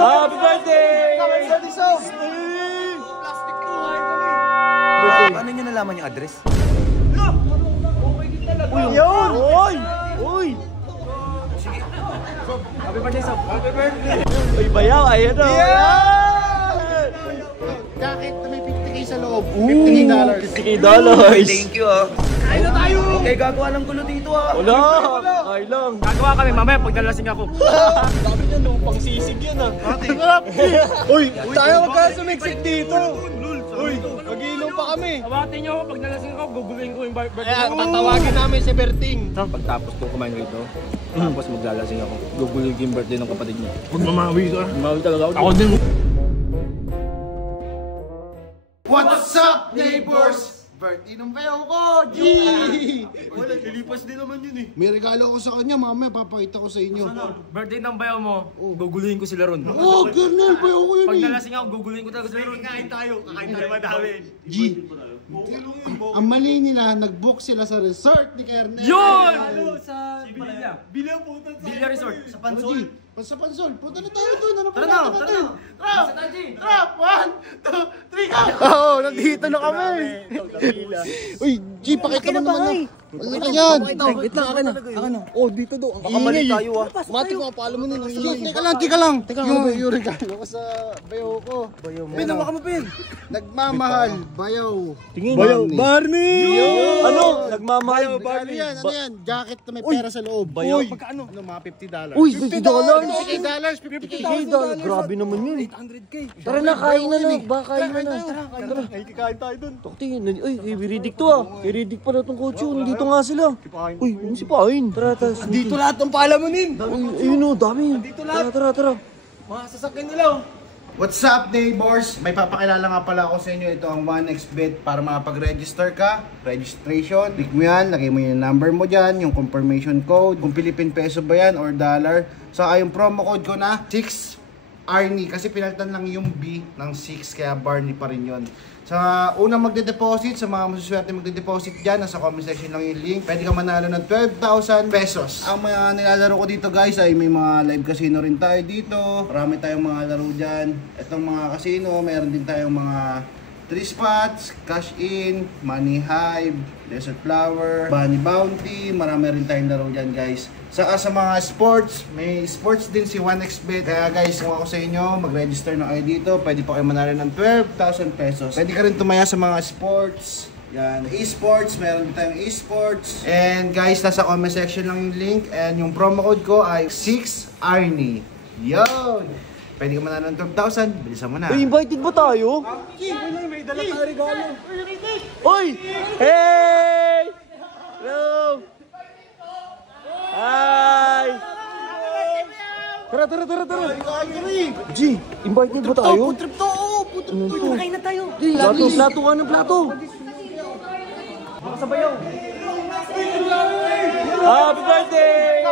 Happy birthday! Paano nyo nalaman yung address? Uy! Yun! Uy! Uy! Happy birthday, Sob! Happy birthday! Uy, bayaw! Ayan o! Jacket na may 50k sa loob. $50. $50. Thank you ah. Kain na tayo! Okay, gagawa ng gulo dito ah. Wala! Ay lang! Gagawa kami mamaya pag nalasing ako. Dami niya no, pang sisig yan ah. Uy! Tayo wag ka sumiksik dito! Uy! Mag-iinom pa kami! Tawatin niyo ako pag nalasing ako, guguluhin ko yung birthday Kaya ko. tatawagin namin si Berting. Pagtapos ko kumain rito, tapos maglalasing ako, guguluhin ko yung birthday ng kapatid niya. Magmamawi ka. Mamawi talaga ako. Ako din. What's up, neighbors? Birthday ng bayaw ko! G! Wala, nilipas din naman yun eh. May regalo ko sa kanya, mamaya papakita ko sa inyo. Birthday ng bayaw mo, guguluhin ko sila ron. Oh, ganun, bayaw ko yun Pag eh. nalasing ako, guguluhin ko talaga sila ron. Kakain tayo madami. G! Ang mali nila, nag-book sila sa resort ni Kernel. Yun! Sa Bilya. Bilya po. Bilya Resort. Sa Pansol. Sa Pansol. Punta na tayo doon. Ano pa Tara na, natin tara natin? na. Trap! 1, 2, 3, go! Oo, nandito na kami. Uy, G, pakita mo naman. Ano ka yan? Wait lang, akin na. Oh, dito do. Ang Baka mali tayo ah. Mati ko, paalam mo nun. Teka lang. Yung regalo ko sa bayaw ko. Pin, hawakan mo, Pin. Nagmamahal, bayaw. Tingin. Barney. Barney! Ano? Nagmamahal. Ano yan? Jacket na may pera sa loob. Bayaw. Magkano? Ano, mga $50. Uy, $50. $50. Grabe naman yun. 800k. Tara na, kain na na. Baka kain na na. Tara. Ay, kikain tayo dun. Tingin. Uy, iridik to ah. Iridik pala tong kotse. Nandito nga sila. Uy, yung si Pain. Tara. Dito lahat ng palamunin. Uy, ayun o, dami. Tara. Mga sasakyan nila. What's up, neighbors? May papakilala nga pala ako sa inyo. Ito ang 1xBet para makapag-register ka. Registration. Click mo yan. Lagay mo yung number mo dyan. Yung confirmation code. Kung Philippine peso ba yan or dollar. Saka yung promo code ko na 6 Arnie. Kasi pinalitan lang yung B ng 6. Kaya Barney pa rin yun. Sa unang magde-deposit, sa mga masuswerte magde-deposit dyan, nasa comment section lang yung link. Pwede ka manalo ng 12,000 pesos. Ang mga nilalaro ko dito guys ay may mga live casino rin tayo dito. Marami tayong mga laro dyan. Itong mga casino, mayroon din tayong mga 3 spots, cash in, money hive, desert flower, bunny bounty. Marami rin tayong laro dyan guys. Saka sa mga sports, may sports din si 1xBet. Kaya guys, kung ako sa inyo, mag-register na kayo dito. Pwede pa kayo manalo ng 12,000 pesos. Pwede ka rin tumaya sa mga sports. Yan, e-sports, meron din tayong e-sports. And guys, nasa comment section lang yung link. And yung promo code ko ay 6Arnie. Yun! Pwede ka manalo ng 12,000. Bilisan mo na. Uy, invited ba tayo? May dala tayo regalo. Uy! Hey! Hello! Hi! Tara! G, invited ba tayo? Trip to! Ano to? Kain na tayo. Plato ka ng plato. Baka sa bayaw. Happy birthday!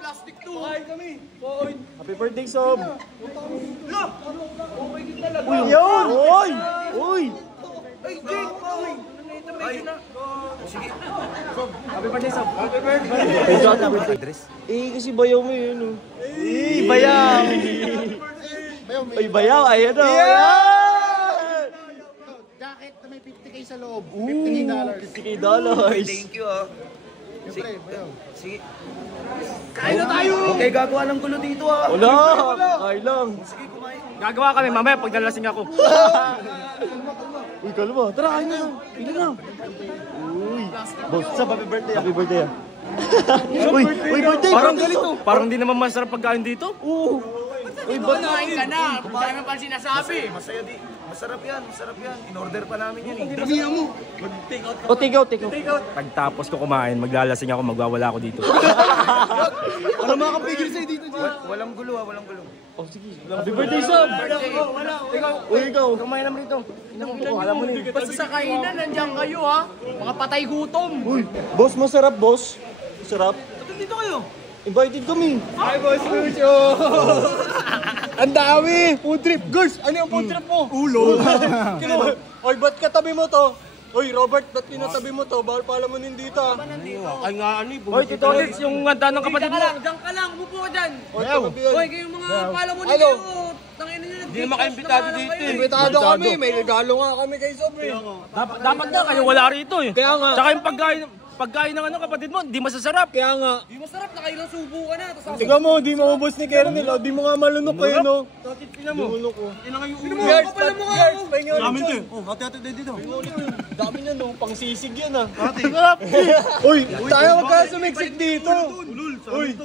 Plastic to! Kain kami! Happy birthday, Sob! Uy, yun! Uy! Ay, Jake! Ay, sige. Happy birthday, Sob. Happy birthday. Address? Kasi bayaw mo yun, oh. Bayaw! Uy, bayaw! Ayan, oh! Jacket na may 50k sa loob. $50. $50. Thank you ah. Siyempre, bayaw. Sige. Kain na tayo! Okay, gagawa ng gulo dito ah. Wala! Ay lang! Sige, kumain. Gagawa kami mamaya pag nalasing ako. Uy, kalma! Tara, kain na! Pila na! Uy! Boss, sa happy birthday! Happy birthday ah! Uy, birthday! Parang ganito. Parang di naman masarap pagkain dito. Oo! Uy, Kumain ka na. Kumain mo pa sinasabi. Masaya di. Masarap yan. In-order pa namin yan eh. Damihan mo! O, take out! Pagtapos ko kumain, maglalasing ako, magwawala ako dito. Wala makakapigil sa'yo dito. Walang gulo ah, walang gulo. Oh, sige! Happy birthday, Sob! Uy, ikaw! Kumain naman rito. Alam mo na. Basta sa kainan, nandiyan kayo ha. Mga patay gutom. Uy! Boss, masarap, boss! Masarap! Dito kayo. Invited kami! Hi, Boss Lucio! Ang dami! Food trip! Girls, ano yung food trip mo? Ulo! Oy, ba't katabi mo to? Hoy, Robert, ba't pinatabi mo to? Bawal pala mo dito. Ay nga ano eh. Hoy, Tito Alex, yung kanta ng kapatid mo. Diyan ka lang, umupo ka dyan. Hoy, Hoy, kayong mga pala mo ni kayo. Tangin nyo na. Hindi naman kayo imbitado dito eh. imbitado kami. May regalo nga kami kay Sob eh. Dapat na kayo wala rito eh. Kaya nga. Tsaka yung pagkain ng ano kapatid mo, hindi masasarap. Kaya nga. Di masarap na kayo lang subo ka na. Tignan mo, di maubos ni Kernel. Di mo nga malunok kayo, no? Tingnan mo. Guards, guards, pahinga ulit yun. Hati-hati dito. Dami na, no? Pang sisig yan, ah. Sarap. Uy, tayo wag ka sumiksik dito. Uy,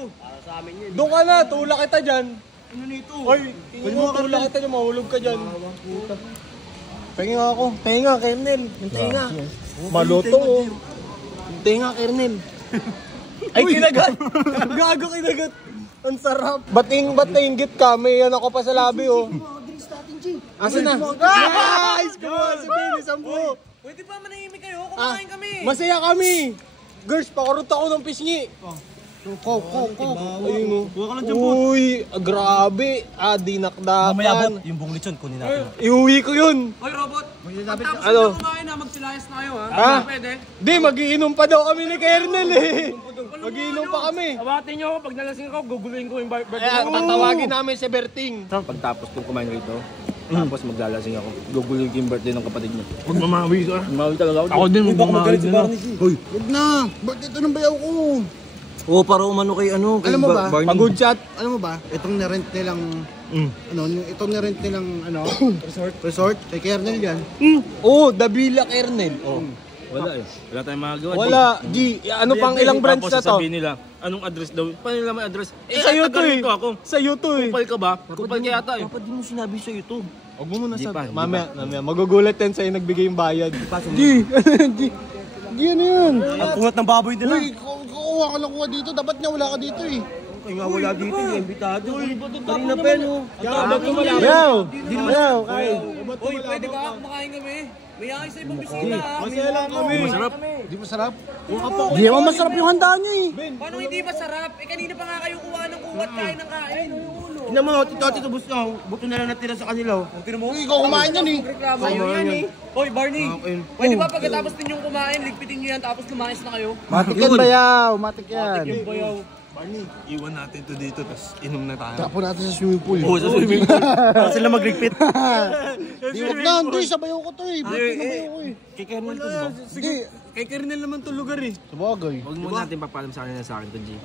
doon ka na, tulak kita dyan. Ano nito? Uy, tulak kita dyan, mahulog ka dyan. Pahinga ako. Pahinga, Kernel. Yung pahinga. Maluto, oh. Yung pahinga, Kernel. Ay, kinagat. Gago kinagat. Ang sarap. Ba't nainggit ka? May ano ko pa sa labi, oh. Asan na? Guys! Kumuha si Benny, sampo. Pwede pa manahimik kayo, kumain kami. Masaya kami. Girls, pakurot ako ng pisngi. Ayun, oh. Uy, grabe. Dinakdakan. Mamaya yung buong lechon, kunin natin. Iuwi ko yun. Hoy, Robot. Pagtapos Ano? nyo kumain na, magsilayas na kayo, ha? Ha? Pwede? Di, magiinom pa daw kami ni Kernel eh. Magiinom pa kami. Awatin nyo ako, pag nalasing ako, guguluhin ko yung birthday Kaya ko. tatawagin namin si Berting. Pagtapos kong kumain rito, tapos maglalasing ako, guguluhin ko yung birthday ng kapatid mo. Huwag mamawi ka. Mamawi talaga ako. Ako din, huwag mamawi na. Hoy, wag na. Bakit ito ng bayaw ko? Oo, para umano kay ano, kay Alam mo ba? Barney. Pagod chat. Alam mo ba? Itong na-rent nilang itong na-rent nilang resort kay Kernel yan. Oo, Davila Kernel. Oh. Wala eh. Wala tayong magagawa. Wala. G, ano pang ilang branch Tapos na to? sasabihin nila, anong address daw? Paano nila may address? Sa'yo to eh. Ko ako. Sa'yo to eh. Kupal ka ba? Kupal ka yata eh. Dapat di mo sinabi sa'yo to. Huwag mo muna Di pa, sabi. di Mamaya, magugulat yan sa'yo nagbigay yung bayad. G, G, G, ano yun? Ang kungat ng baboy nila. Uy, kukuha ka lang kuha dito. Dapat nga wala ka dito eh. Kaya nga wala dito, yung imbitado. Kanina pa yun, oh. Yaw! Yaw! Ay! Hoy, pwede ba? Kumakain kami. May ayos sa ibang bisita, ha? Masaya lang kami. Masarap. Di masarap? Di naman masarap yung handa niyo eh. Paano hindi masarap? Eh, kanina pa nga kayo kuha ng kuwat, kain ng kain. Tignan mo, tito bus nyo. Buto na lang natira sa kanila. Uy, ikaw kumain yan eh. Reklamo sa'yo yan, eh. Hoy, Barney. Pwede ba pagkatapos ninyong kumain, ligpitin nyo yan, tapos lumayas na kayo? Matik yan bayaw. Matik yan. Iwan natin to dito, tapos inom na tayo. Tapo natin sa swimming pool. Oo, sa swimming pool. Para sila mag-repeat. Di, wag na. Hindi, sa bayaw ko to eh. Bakit na bayaw ko eh? Kay Kernel to, di ba? Sige, kay Kernel naman to lugar eh. Sabagay. Huwag mo natin papalam sa akin na sa akin to, G.